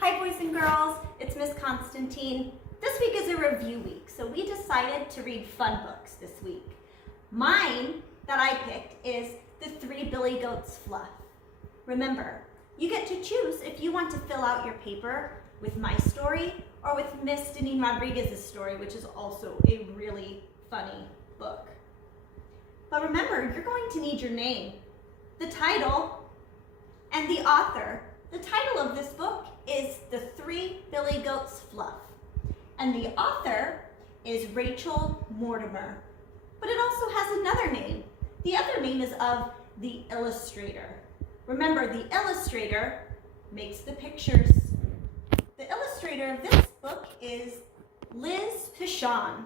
Hi boys and girls, it's Miss Konstantin. This week is a review week, so we decided to read fun books this week. Mine that I picked is The Three Billy Goats Fluff. Remember, you get to choose if you want to fill out your paper with my story or with Miss Deneen Rodriguez's story, which is also a really funny book. But remember, you're going to need your name, the title, and the author. The title of this book is The Three Billy Goats Fluff, and the author is Rachel Mortimer. But it also has another name. The other name is of the illustrator. Remember, the illustrator makes the pictures. The illustrator of this book is Liz Pichon.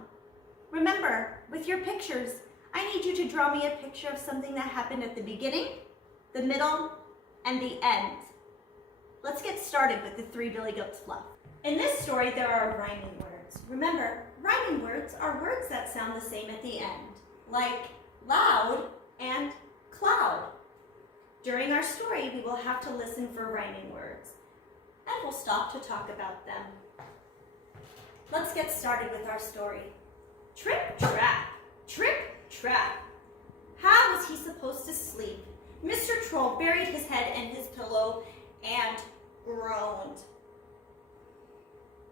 Remember, with your pictures, I need you to draw me a picture of something that happened at the beginning, the middle, and the end. Let's get started with The Three Billy Goats Fluff. In this story, there are rhyming words. Remember, rhyming words are words that sound the same at the end, like loud and cloud. During our story, we will have to listen for rhyming words, and we'll stop to talk about them. Let's get started with our story. Trip, trap, trip, trap. How was he supposed to sleep? Mr. Troll buried his head in his pillow and groaned.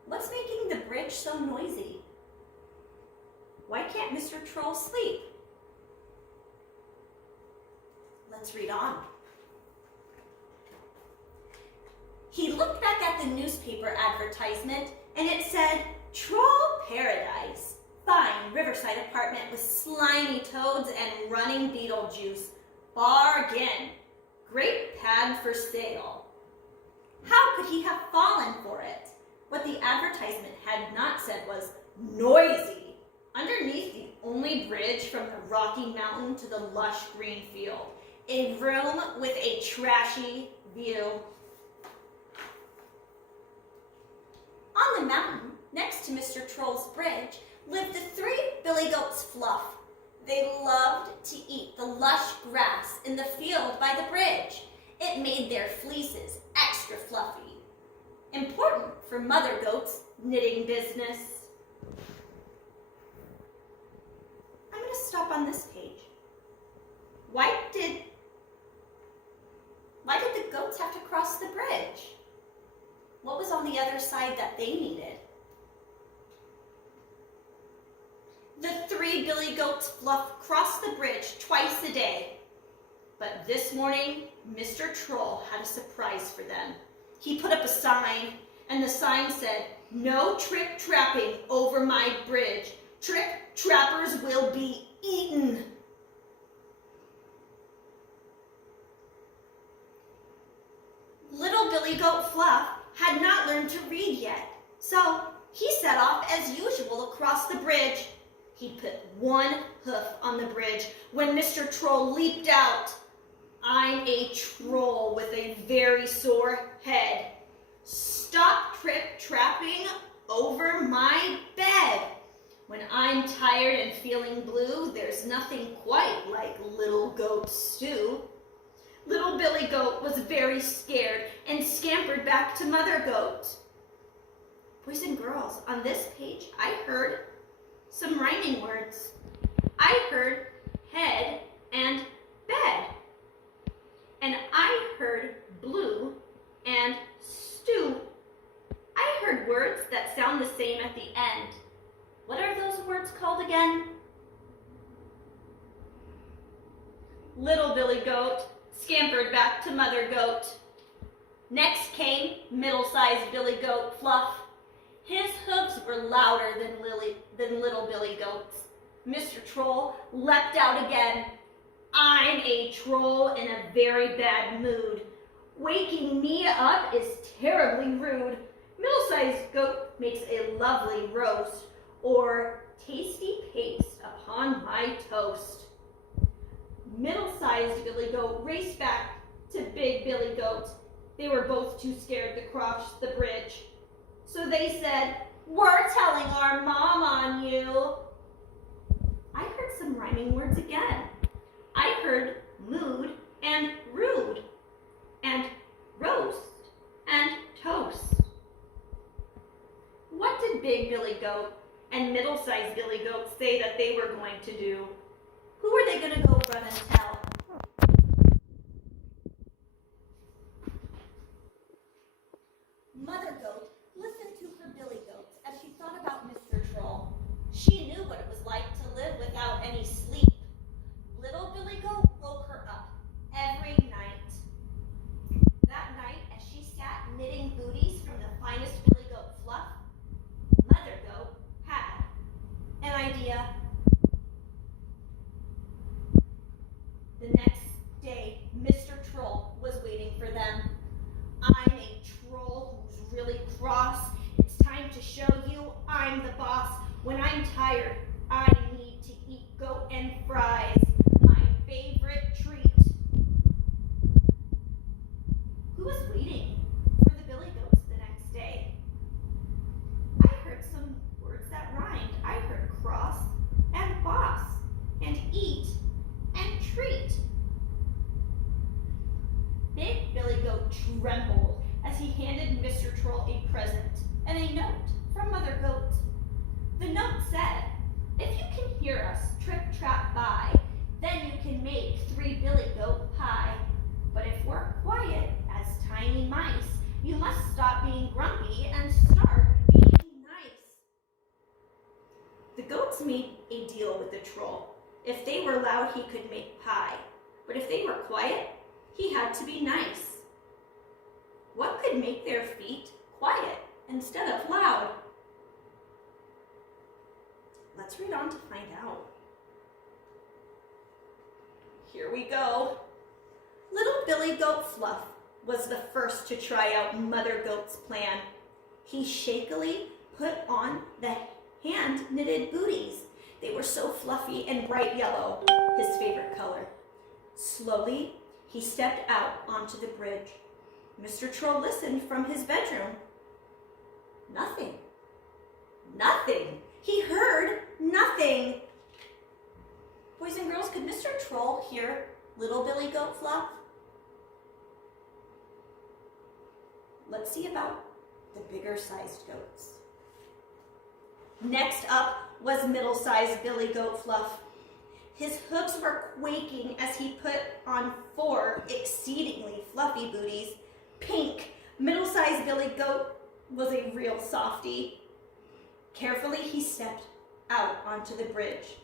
What's making the bridge so noisy? Why can't Mr. Troll sleep? Let's read on. He looked back at the newspaper advertisement and it said, Troll Paradise. Fine riverside apartment with slimy toads and running beetle juice. Bargain. Great pad for sale. How could he have fallen for it? What the advertisement had not said was noisy. Underneath the only bridge from the rocky mountain to the lush green field. A room with a trashy view. On the mountain, next to Mr. Troll's bridge, lived the three Billy Goats Fluff. They loved to eat the lush grass in the field by the bridge. It made their fleeces extra fluffy. Important for mother goats' knitting business. I'm going to stop on this page. Why did the goats have to cross the bridge? What was on the other side that they needed? The three Billy Goats Fluff crossed the bridge twice a day. But this morning, Mr. Troll had a surprise for them. He put up a sign, and the sign said, no trick trapping over my bridge. Trick trappers will be eaten. Little Billy Goat Fluff had not learned to read yet, so he set off as usual across the bridge. He put one hoof on the bridge when Mr. Troll leaped out. I'm a troll with a very sore head. Stop trip trapping over my bed. When I'm tired and feeling blue, there's nothing quite like little goat stew. Little Billy Goat was very scared and scampered back to Mother Goat. Boys and girls, on this page, I heard some rhyming words. I heard head and bed. And I heard blue and stew. I heard words that sound the same at the end. What are those words called again? Little Billy Goat scampered back to Mother Goat. Next came middle-sized Billy Goat Fluff. His hooves were louder than little Billy Goat's. Mr. Troll leapt out again. I'm a troll in a very bad mood. Waking me up is terribly rude. Middle-sized goat makes a lovely roast or tasty paste upon my toast. Middle-sized Billy Goat raced back to Big Billy Goat. They were both too scared to cross the bridge. So they said, we're telling our mom on you. I heard some rhyming words again. I heard mood and rude, and roast and toast. did Big Billy Goat and middle-sized Billy Goat say that they were going to do? Who were they going to go run and tell? Mother Goat listened to her Billy Goats as she thought about Mr. Troll. She knew what it was like to live without any sleep. Little Billy Goat woke her up every night. That night, as she sat knitting booties from the finest Billy Goat fluff, Mother Goat had an idea. The next day, Mr. Troll was waiting for them. I'm a troll who's really cross. It's time to show you I'm the boss. When I'm tired, I need to eat goat and fries, my favorite treat. Who was waiting for the Billy Goats the next day? I heard some words that rhymed. I heard cross and boss and eat and treat. Big Billy Goat trembled as he handed Mr. Troll a present and a note from Mother Goat. The note said, "If you can hear us trip-trap by, then you can make 3 Billy Goat pie. But if we're quiet as tiny mice, you must stop being grumpy and start being nice." The goats made a deal with the troll. If they were loud, he could make pie. But if they were quiet, he had to be nice. What could make their feet quiet instead of loud? Let's read on to find out. Here we go. Little Billy Goat Fluff was the first to try out Mother Goat's plan. He shakily put on the hand-knitted booties. They were so fluffy and bright yellow, his favorite color. Slowly, he stepped out onto the bridge. Mr. Troll listened from his bedroom. Nothing. Nothing. He heard nothing. Boys and girls, could Mr. Troll hear Little Billy Goat Fluff? Let's see about the bigger-sized goats. Next up was middle-sized Billy Goat Fluff. His hooves were quaking as he put on 4 exceedingly fluffy booties. Pink, middle-sized Billy Goat was a real softie. Carefully, he stepped out onto the bridge.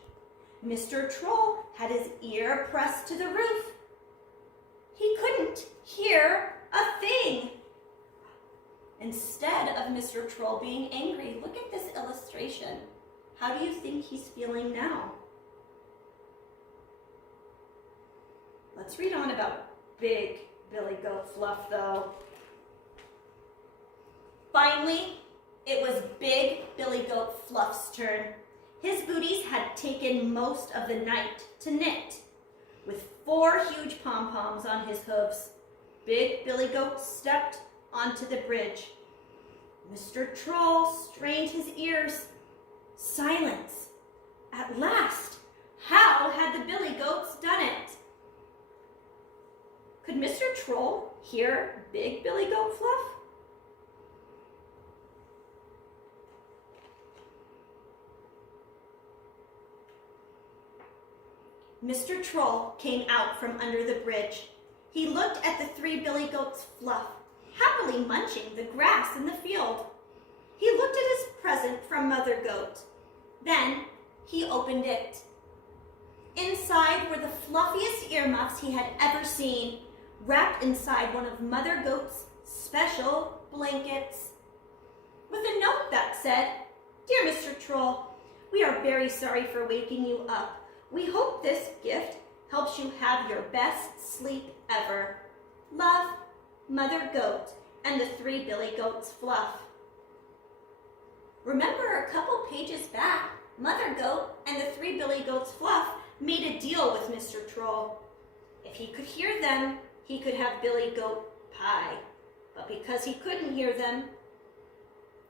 Mr. Troll had his ear pressed to the roof. He couldn't hear a thing. Instead of Mr. Troll being angry, look at this illustration. How do you think he's feeling now? Let's read on about Big Billy Goat Fluff, though. Finally, it was Big Billy Goat Fluff's turn. His booties had taken most of the night to knit. With 4 huge pom-poms on his hooves, Big Billy Goat stepped onto the bridge. Mr. Troll strained his ears. Silence. At last, how had the Billy Goats done it? Could Mr. Troll hear Big Billy Goat Fluff? Mr. Troll came out from under the bridge. He looked at the 3 Billy Goats Fluff, happily munching the grass in the field. He looked at his present from Mother Goat. Then he opened it. Inside were the fluffiest earmuffs he had ever seen, wrapped inside one of Mother Goat's special blankets. With a note that said, "Dear Mr. Troll, we are very sorry for waking you up. We hope this gift helps you have your best sleep ever. Love, Mother Goat and the 3 Billy Goats Fluff." Remember a couple pages back, Mother Goat and the 3 Billy Goats Fluff made a deal with Mr. Troll. If he could hear them, he could have Billy Goat pie. But because he couldn't hear them,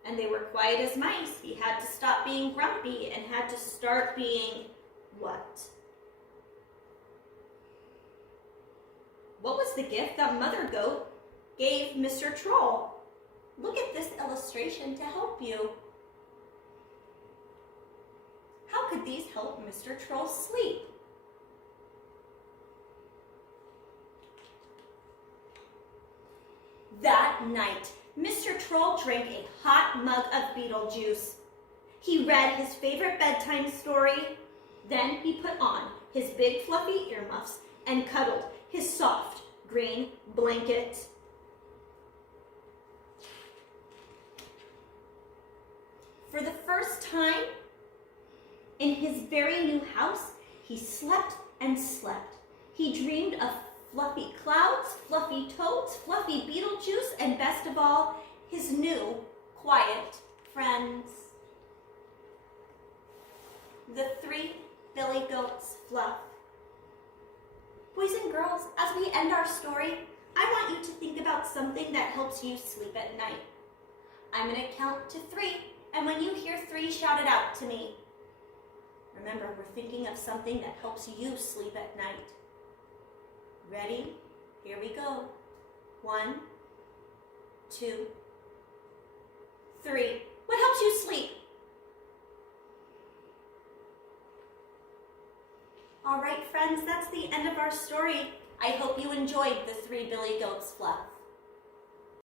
and they were quiet as mice, he had to stop being grumpy and had to start being what? What was the gift that Mother Goat gave Mr. Troll? Look at this illustration to help you. How could these help Mr. Troll sleep? That night, Mr. Troll drank a hot mug of beetle juice. He read his favorite bedtime story. Then he put on his big fluffy earmuffs and cuddled his soft green blanket. For the first time in his very new house, he slept and slept. He dreamed of fluffy clouds, fluffy toads, fluffy Beetlejuice, and best of all, his new quiet friends. The three billy goats Fluff. Boys and girls, as we end our story, I want you to think about something that helps you sleep at night. I'm going to count to 3, and when you hear 3, shout it out to me. Remember, we're thinking of something that helps you sleep at night. Ready? Here we go. 1, 2, 3. What helps you sleep? All right, friends, that's the end of our story. I hope you enjoyed the 3 billy goats Fluff.